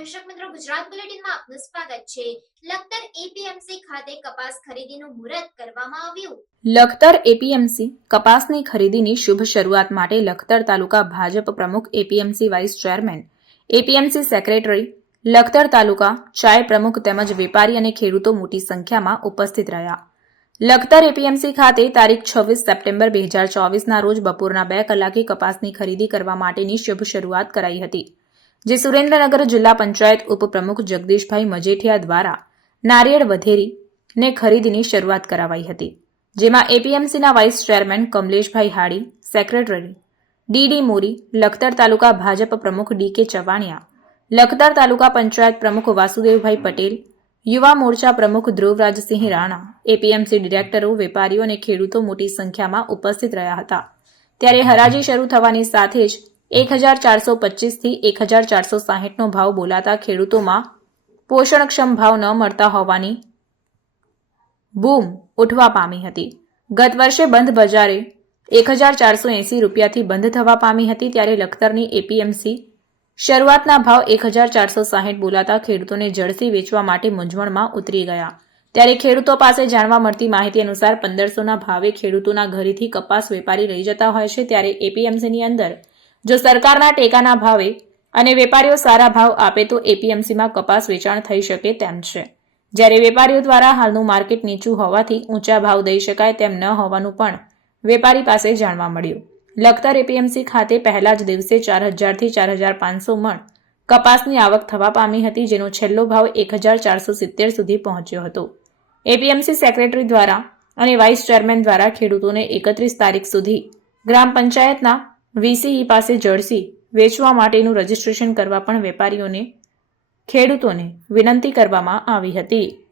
દર્શક મિત્રો, ગુજરાત બુલેટિનમાં આપનું સ્વાગત છે। લખતર એપીએમસી ખાતે કપાસ ખરીદીનું મુહૂર્ત કરવામાં આવ્યું। લખતર એપીએમસી કપાસની ખરીદીની શુભ શરૂઆત માટે લખતર તાલુકા ભાજપ પ્રમુખ, APMC vice chairman, APMC secretary, Lakhtar તાલુકા ચાય પ્રમુખ તેમજ વેપારી અને ખેડૂતો મોટી સંખ્યામાં ઉપસ્થિત રહ્યા। લખતર એપીએમસી ખાતે તારીખ 26 સપ્ટેમ્બર 2024ના રોજ બપોરના 2 કલાકે કપાસની ખરીદી કરવા માટેની શુભ શરૂઆત કરાઈ હતી, જે સુરેન્દ્રનગર જિલ્લા પંચાયત ઉપપ્રમુખ જગદીશભાઈ મજેઠિયા દ્વારા નારિયેળ વધેરીને ખરીદીની શરૂઆત કરાવાઈ હતી, જેમાં એપીએમસીના વાઇસ ચેરમેન કમલેશભાઈ હાડી, સેક્રેટરી ડીડી મોરી, લખતર તાલુકા ભાજપ પ્રમુખ ડીકે ચવાણિયા, લખતર તાલુકા પંચાયત પ્રમુખ વાસુદેવભાઈ પટેલ, યુવા મોરચા પ્રમુખ ધ્રુવરાજસિંહ રાણા, એપીએમસી ડિરેક્ટરો, વેપારીઓ અને ખેડૂતો મોટી સંખ્યામાં ઉપસ્થિત રહ્યા હતા। ત્યારે હરાજી શરૂ થવાની સાથે જ 1425 થી 1460નો ભાવ બોલાતા ખેડૂતોમાં પોષણક્ષમ ભાવ ન મળતા હોવાની બૂમ ઉઠવા પામી હતી। ગત વર્ષે બંધ બજારે 1480 રૂપિયાથી બંધ થવા પામી હતી, ત્યારે લખતરની એપીએમસી શરૂઆતના ભાવ 1460 બોલાતા ખેડૂતોને જળસી વેચવા માટે મૂંઝવણમાં ઉતરી ગયા। ત્યારે ખેડૂતો પાસે જાણવા મળતી માહિતી અનુસાર 1500ના ભાવે ખેડૂતોના ઘરેથી કપાસ વેપારી લઈ જતા હોય છે, ત્યારે એપીએમસીની અંદર જો સરકારના ટેકાના ભાવે અને વેપારીઓ સારા ભાવ આપે તો એપીએમસીમાં કપાસ વેચાણ થઈ શકે તેમ છે, જ્યારે વેપારીઓ દ્વારા હાલનું માર્કેટ નીચું હોવાથી ઊંચા ભાવ દઈ શકાય તેમ ન હોવાનું પણ વેપારી પાસે જાણવા મળ્યું। લખતર એપીએમસી ખાતે પહેલા જ દિવસે 4000 થી 4500 મણ કપાસની આવક થવા પામી હતી, જેનો છેલ્લો ભાવ 1470 સુધી પહોંચ્યો હતો। એપીએમસી સેક્રેટરી દ્વારા અને વાઇસ ચેરમેન દ્વારા ખેડૂતોને 31 તારીખ સુધી ગ્રામ પંચાયતના વીસીઈ પાસે જળસી વેચવા માટેનું રજીસ્ટ્રેશન કરવા પણ વેપારીઓને ખેડૂતોને વિનંતી કરવામાં આવી હતી।